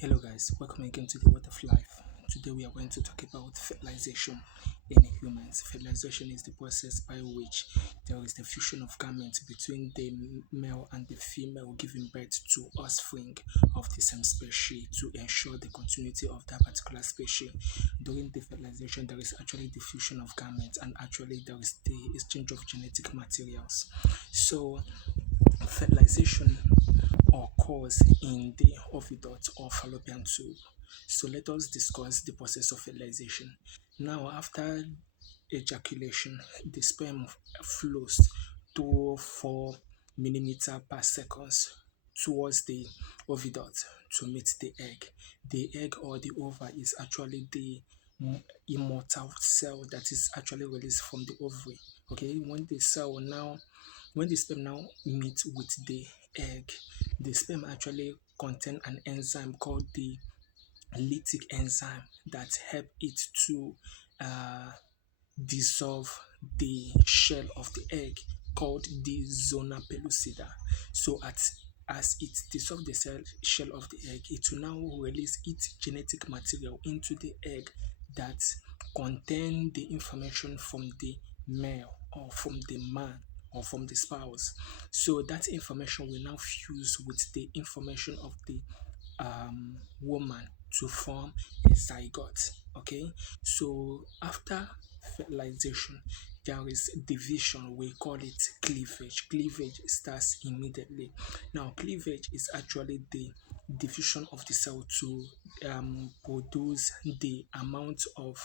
Hello guys, welcome again to the Word of Life. Today we are going to talk about fertilization in humans. Fertilization is the process by which there is the fusion of gametes between the male and the female, giving birth to offspring of the same species to ensure the continuity of that particular species. During the fertilization, there is actually the fusion of gametes and actually there is the exchange of genetic materials. So fertilization occurs in the oviduct or fallopian tube. So let us discuss the process of fertilization. Now, after ejaculation, the sperm flows 2 or 4 millimeter per second towards the oviduct to meet the egg. The egg or the ova is actually the immortal cell that is actually released from the ovary. Okay, when the sperm now meet with the egg, the sperm actually contain an enzyme called the lytic enzyme that help it to uh, dissolve the shell of the egg called the zona pellucida. So as it dissolves the shell of the egg, it will now release its genetic material into the egg that contain the information from the male or from the man or from the spouse. So that information will now fuse with the information of the woman to form a zygote. Okay, so after fertilization, there is division. We call it cleavage. Cleavage starts immediately. Now, cleavage is actually the division of the cell to produce the amount of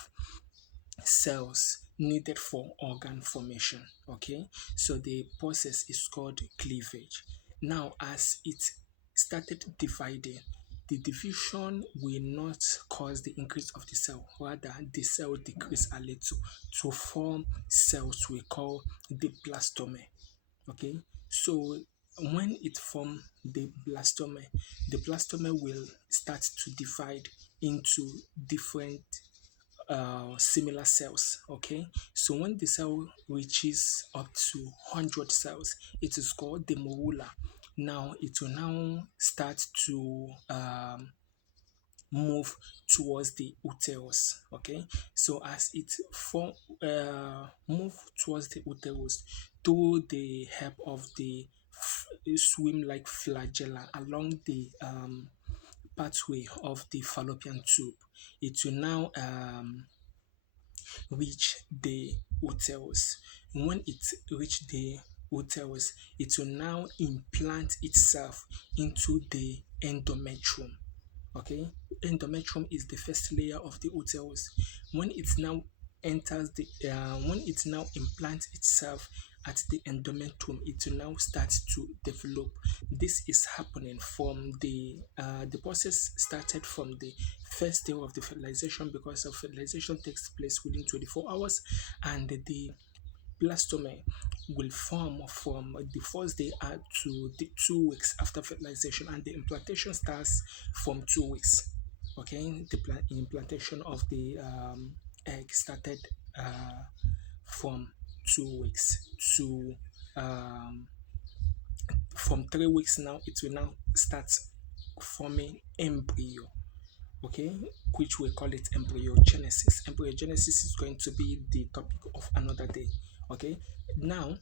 cells needed for organ formation. Okay, so the process is called cleavage. Now, as it started dividing, the division will not cause the increase of the cell, rather the cell decrease a little to form cells we call the blastome. Okay, so when it form the blastome will start to divide into different similar cells. Okay, so when the cell reaches up to 100 cells, it is called the morula. Now it will now start to move towards the uterus. Okay, so as it move towards the uterus through the help of the swim like flagella along the pathway of the fallopian tube, it will now reach the uterus. When it reach the uterus, it will now implant itself into the endometrium. Okay, endometrium is the first layer of the uterus. When it now enters the when it now implants itself at the endometrium, it will now start to develop. This is happening from the process started from the first day of the fertilization, because of fertilization takes place within 24 hours, and the blastome will form from the first day to the 2 weeks after fertilization, and the implantation starts from 2 weeks. Okay, the implantation of the egg started from 2 weeks to um, from 3 weeks. Now it will now start forming embryo. Okay, which we call it embryogenesis. Embryogenesis is going to be the topic of another day. Okay, now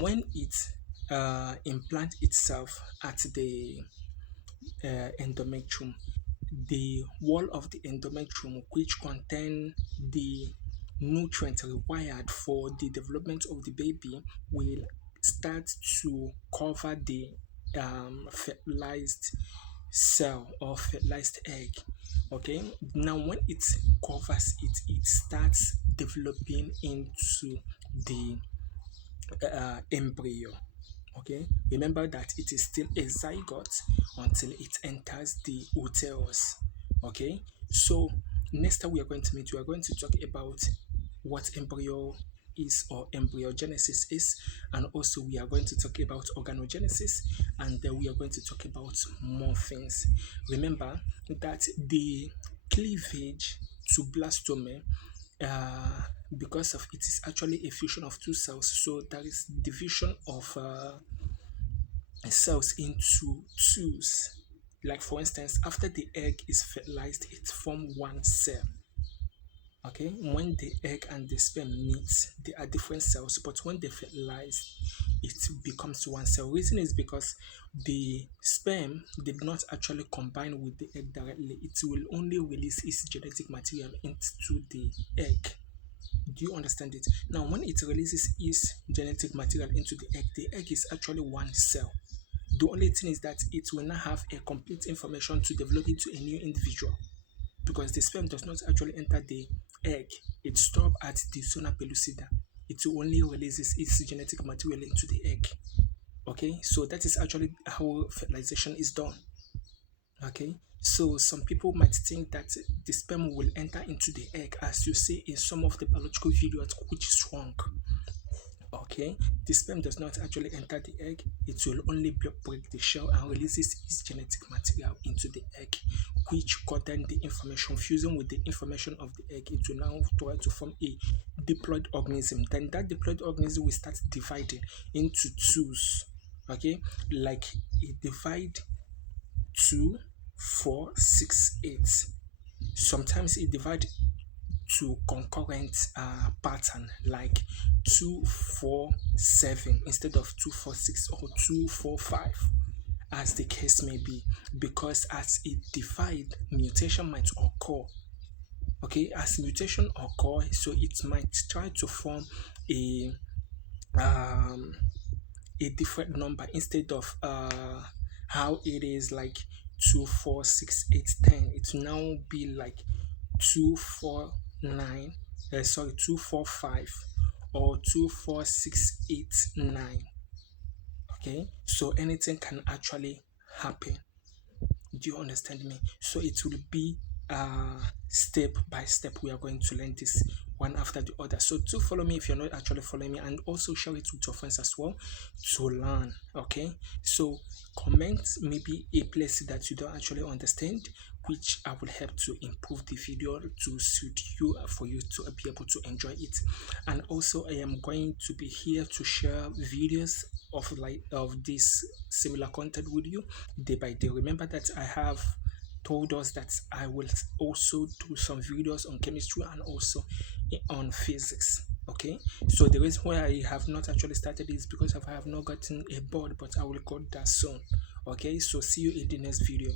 when it implant itself at the endometrium, the wall of the endometrium, which contain the nutrients required for the development of the baby, will start to cover the fertilized cell or fertilized egg. Okay, now when it covers it, it starts developing into the embryo. Okay, remember that it is still a zygote until it enters the uterus. Okay, so next time we are going to meet, we are going to talk about what embryo is or embryogenesis is, and also we are going to talk about organogenesis, and then we are going to talk about more things. Remember that the cleavage to blastome, uh, because of it is actually a fusion of two cells, so there is division of cells into twos. Like for instance, after the egg is fertilized, it forms one cell. Okay, when the egg and the sperm meet, they are different cells, but when they fertilize, it becomes one cell. Reason is because the sperm did not actually combine with the egg directly. It will only release its genetic material into the egg. Do you understand it? Now, when it releases its genetic material into the egg is actually one cell. The only thing is that it will not have a complete information to develop into a new individual, because the sperm does not actually enter the egg. It stops at the zona pellucida. It only releases its genetic material into the egg. Okay, so that is actually how fertilization is done. Okay, so some people might think that the sperm will enter into the egg, as you see in some of the biological videos, which is wrong. Okay, the sperm does not actually enter the egg. It will only break the shell and releases its genetic material into the egg, which contain the information. Fusing with the information of the egg, it will now try to form a diploid organism. Then that diploid organism will start dividing into twos. Okay, like it divide 2, 4, 6, 8. Sometimes it divide to concurrent pattern, like 2, 4, 7 instead of 2, 4, 6 or 2, 4, 5, as the case may be, because as it divide, mutation might occur. Okay, as mutation occur, so it might try to form a um a different number instead of how it is, like 2, 4, 6, 8, 10. It will now be like 2, 4, 9, sorry, 2, 4, 5, or 2, 4, 6, 8, 9. Okay, so anything can actually happen. Do you understand me? So it will be step by step. We are going to learn this one after the other. So do follow me if you're not actually following me, and also share it with your friends as well to learn. Okay, so comment maybe a place that you don't actually understand, which I will help to improve the video to suit you, for you to be able to enjoy it. And also I am going to be here to share videos of this similar content with you day by day. Remember that I have told us that I will also do some videos on chemistry and also on physics. Okay, so the reason why I have not actually started is because I have not gotten a board, but I will got that soon. Okay, so see you in the next video.